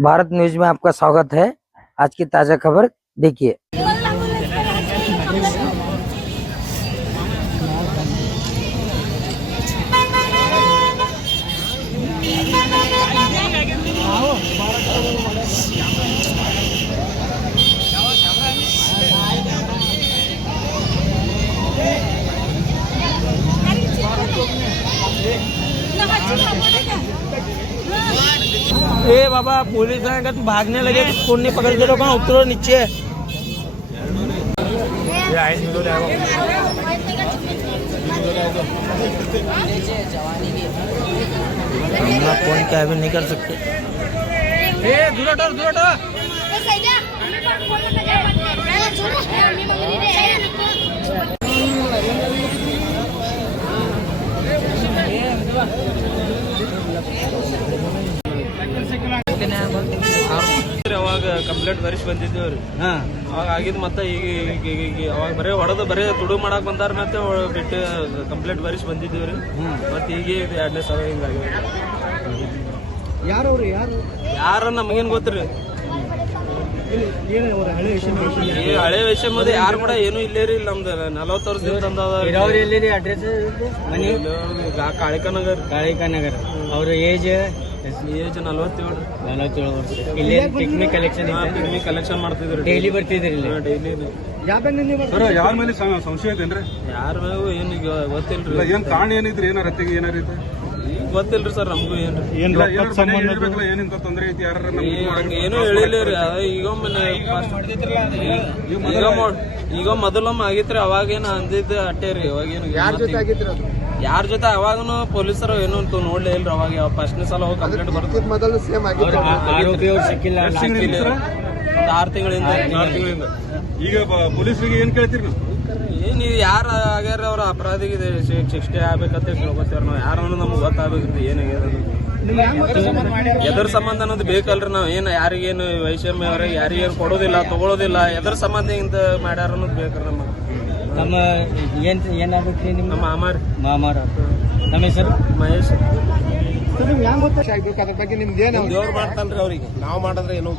Bharat news में आपका स्वागत है। आज की ताजा खबर देखिए। ए बाबा पुलिस आएगा तो भागने लगे तो कौन नहीं पकड़ के लोग उतरो नीचे। हमला फोन क्या भी नहीं कर सकते। ಅವಾಗ ಕಂಪ್ಲೇಂಟ್ ಬರಿಸಿ ಬಂದಿದ್ದೇವ್ರಿ. ಅವಾಗ ಆಗಿದ್ ಮತ್ತೆ ಈಗ ಅವಾಗ ಬರೇ ಹೊಡೆದು ಬರೇ ತುಡು ಮಾಡಕ್ ಬಂದಾರ ಮತ್ತೆ ಬಿಟ್ಟು ಕಂಪ್ಲೇಂಟ್ ಬರಿಸಿ ಬಂದಿದ್ದೇವ್ರಿ. ಮತ್ತೆ ಈಗ 2ನೇ ಸಲ ಹಿಂಗಾಗಿ ಯಾರ ನಮಗೇನ್ ಗೊತ್ತ್ರಿ. ಹಳೆ ವಿಷಯ ಮದ ಯಾರು ಕೂಡ ಏನು ಇಲ್ಲೇ ರೀ. ನಮ್ದು 40 ವರ್ಷದಿಂದ ತಂದದ ಅಡ್ರೆಸ್ ಕಾಳಿಕಾನಗರ್. ಅವ್ರ ಏಜ್ 47 ವರ್ಷ. ಇಲ್ಲಿ ಪಿಕ್ನಿಕ್ ಕಲೆಕ್ಷನ್ ಮಾಡ್ತಿದ್ರು. ಡೈಲಿ ಬರ್ತಿದ್ರಿ ಡೈಲಿ. ಯಾರ ಮೇಲೆ ಸಂಶಯ ಐತೇನ್ರಿ? ಯಾರ ಮೇಲೂ ಏನು ಗೊತ್ತಿಲ್ರಿ. ಏನ್ ಕಾರಣ ಏನಿದ್ರಿ? ಏನಾರ ಏನಾರ ಐತೆ ಈಗ ಗೊತ್ತಿಲ್ರಿ ಸರ್ ನಮಗೂ ಏನ್ರಿ. ಏನಿಂತ ತೊಂದ್ರೆ ಐತಿ? ಯಾರ ಏನು ಹೇಳಿಲ್ಲ ರೀ. ಈಗ ಮೊದಲೊಮ್ಮೆ ಆಗಿತ್ರಿ. ಅವಾಗೇನು ಅಂದಿದ್ದು ಅಟ್ಟೆ ರೀ. ಅವಾಗೇನು ಯಾರ ಜೊತೆ ಅವಾಗನು ಪೊಲೀಸರು ಏನು ನೋಡ್ಲೇ ಇಲ್ರಿ. ಅವಾಗ ಫಸ್ಟ್ನೇ ಸಲ ಹೋಗಿ ಕಂಪ್ಲೇಂಟ್ ಬರ್ತದೆ. ಆರೋಪಿ ಅವ್ರು ಸಿಕ್ಕಿಲ್ಲ. 6 ತಿಂಗಳಿಂದ. ಈಗ ಪೊಲೀಸರಿಗೆ ಏನ್ ಕೇಳ್ತೀರಿ ನೀವು? ನೀವು ಯಾರು ಆಗ್ಯಾರ ಅವ್ರ ಅಪರಾಧಿಗೆ ಶಿಕ್ಷೆ ಆಗ್ಬೇಕಂತ ಕೇಳ್ಕೊತೀವ್ರಿ ನಾವು. ಯಾರು ನಮ್ಗೆ ಗೊತ್ತಾಗಬೇಕ್ರಿ ಏನಾಗ್ಯದ ಎದ್ರ ಸಂಬಂಧ ಅನ್ನೋದು ಬೇಕಲ್ರಿ. ನಾವ್ ಏನ್ ಯಾರಿಗೇನು ವೈಷಮ್ಯ ಅವ್ರಿಗೆ ಯಾರಿಗೇನು ಕೊಡೋದಿಲ್ಲ ತಗೊಳೋದಿಲ್ಲ. ಎದ್ರ ಸಂಬಂಧ ಇಂತ ಮಾಡ್ಯಾರ ಅನ್ನೋದು ಬೇಕ್ರಿ ನಮಗೆ. ನಮ್ಮ ಏನಾಗ್ಬೇಕ್ರಿ? ನಿಮ್ಮ ಮಾಮಾರ ನಮ್ಮ ಹೆಸರು ಮಹೇಶ್. ದೇವ್ರು ಮಾಡ್ತಾನ್ರಿ. ಅವ್ರಿಗೆ ನಾವ್ ಮಾಡಿದ್ರೆ ಏನೋ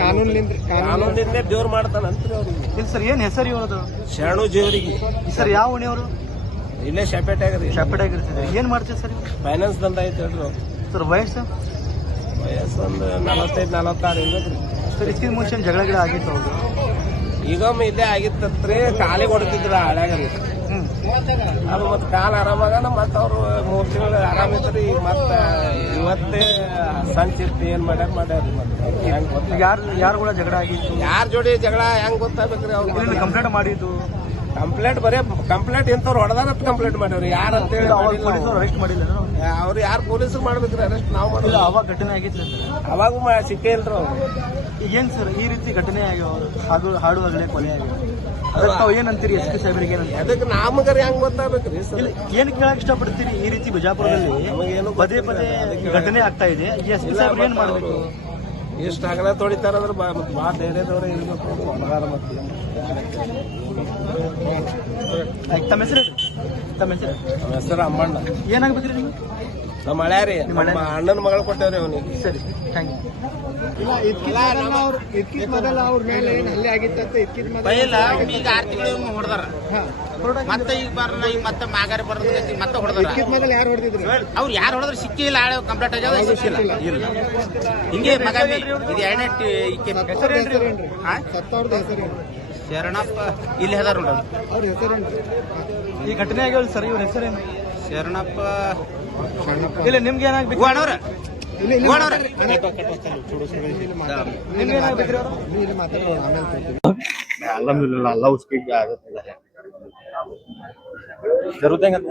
ಕಾನೂನಿಂದ ದೇವ್ರು ಮಾಡ್ತಾನಂತ್ರಿ ಅವ್ರಿಗೆ. ಸರ್ ಏನ್ ಹೆಸರು ಇವ್ರದು? ಶರಣು ಜೇವರಿಗೆ. ಸರ್ ಯಾವ ಓಣಿಯವರು? ಇಲ್ಲೇ ಶಾಪೇಟ್ಯಾಗ್ರಿ. ಏನ್ ಮಾಡ್ತೀವಿ ಸರ್? ಫೈನಾನ್ಸ್ ದಂಧ ಐತೆ ಹೇಳ್ರಿ. ಸರ್ ವಯಸ್ಸು ಒಂದು 45-46 ಇರ್ಬೇಕ್ರಿ. ಸರ್ ಇದಕ್ಕಿಂತ ಮುಂಚೆ ಜಗಳ ಆಗಿತ್ತು ಅವ್ರು? ಈಗೊಮ್ಮೆ ಇಲ್ಲೇ ಆಗಿತ್ತಂತ್ರಿ. ಕಾಲಿಗೆ ಹೊಡ್ತಿದ್ರ ಹಳ್ಯಾಗ್ರಿ. ಅದು ಮತ್ ಕಾಲ ಆರಾಮಾಗನ ಮತ್ತ ಅವ್ರು 3 ತಿಂಗಳು ಆರಾಮಿದ್ರಿ. ಮತ್ತ ಇವತ್ತೇ ಸಂಚಿತ್ತು ಏನ್ ಮಾಡ್ಯಾರ್ರಿ. ಮತ್ತೆ ಯಾರು ಕೂಡ ಜಗಳ ಆಗಿತ್ತು? ಯಾರ ಜೋಡಿ ಜಗಳ ಹೆಂಗ್ ಗೊತ್ತಾಗ್ಬೇಕ್ರಿ? ಅವ್ರು ಕಂಪ್ಲೇಂಟ್ ಮಾಡಿದ್ದು. ಕಂಪ್ಲೇಂಟ್ ಇಂಥವ್ರು ಹೊಡೆದಾಗ ಕಂಪ್ಲೇಂಟ್ ಮಾಡ್ಯಾವ್ರಿ. ಯಾರ ಅಂತೇಳಿ ಅರೆಸ್ಟ್ ಮಾಡಿಲ್ಲ ಅವ್ರು ಯಾರು ಪೊಲೀಸರು ಮಾಡ್ಬೇಕ್ರಿ ಅರೆಸ್ಟ್. ನಾವು ಮಾಡಿಲ್ಲ. ಅವಾಗ ಘಟನೆ ಆಗಿತ್ತು. ಅವಾಗೂ ಸಿಕ್ಕೇ ಇಲ್ರಿ ಅವ್ರು. ಏನ್ ಸರ್ ಈ ರೀತಿ ಘಟನೆ ಆಗ್ಯಾವ? ಹಾಡುವಾಗಲೇ ಕೊಲೆ ಆಗ್ಯಾವ. ಅದಕ್ಕೆ ಏನಂತೀರಿ ಎಸ್ ಪಿ ಸಾಹೇಬರಿಗೆ? ಅದಕ್ಕೆ ನಮಗರ ಹೆಂಗ್ ಗೊತ್ತಾಗ್ಬೇಕ್ರಿ? ಏನ್ ಕೇಳಕ್ ಇಷ್ಟಪಡ್ತೀರಿ? ಈ ರೀತಿ ಬಿಜಾಪುರದಲ್ಲಿ ಪದೇ ಘಟನೆ ಆಗ್ತಾ ಇದೆ. ಎಸ್ ಪಿ ಸಾಹೇಬ್ರು ಏನ್ ಮಾಡ್ಬೇಕು? ಎಷ್ಟು ಅಗಲ ತೊಳಿತಾರಂದ್ರೆ ಭಾಳ ಧೈರ್ಯದವ್ರೆ ಇರ್ಬೇಕು. ತಮ್ಮ ಹೆಸರು? ನಮ್ಮ ಹೆಸರು ಅಮ್ಮಣ್ಣ. ಏನಾಗ್ಬೇಕ್ರಿ ನೀವು? ನಮ್ಮ ಹಳ್ಯಾರಿ ನಮ್ಮ ಅಣ್ಣನ ಮಗಳು ಕೊಟ್ಟೇವ್ರಿ ಅವನಿಗೆ. ಸರಿ, ಥ್ಯಾಂಕ್ ಯು. ಈಗ 6 ತಿಂಗಳು ಹೊಡೆದಾರ. ಮತ್ತೆ ಈಗ ಮತ್ತೆ ಮಾಗಾರಿ ಬರೋದಕ್ಕೆ ಮತ್ತೆ ಹೊಡೆದಾರ. ಯಾರು ಹೊಡೆದಿದ್ರು? ಅವ್ರು ಯಾರು ಹೊಡೆದ್ರೆ ಸಿಕ್ಕಿಲ್ಲ. ಕಂಪ್ಲೇಂಟ್ ಆಗ್ಯಾವ, ಸಿಕ್ಕಿಲ್ಲ. ಹಿಂಗೆ ಮಗ ಇದು 2ನೇ ಶರಣಪ್ಪ ಇಲ್ಲಿ ಅದಾರ ನೋಡ್ರಿ. ಅವ್ರ ಹೆಸರೇನು? ಈ ಘಟನೆ ಆಗ್ಯಾವ ಸರ್. ಇವ್ರ ಹೆಸರೇನು? ಶರಣಪ್ಪ. ಇಲ್ಲ ನಿಮ್ಗೆ ಏನಾಗ್ಬೇಕು? ನಿಮ್ಗೆ ಏನಾಗ್ಬೇಕ್ರಿ? अल्हम्दुलिल्लाह अल्लाह उसकी आदत है जरूरत है क्या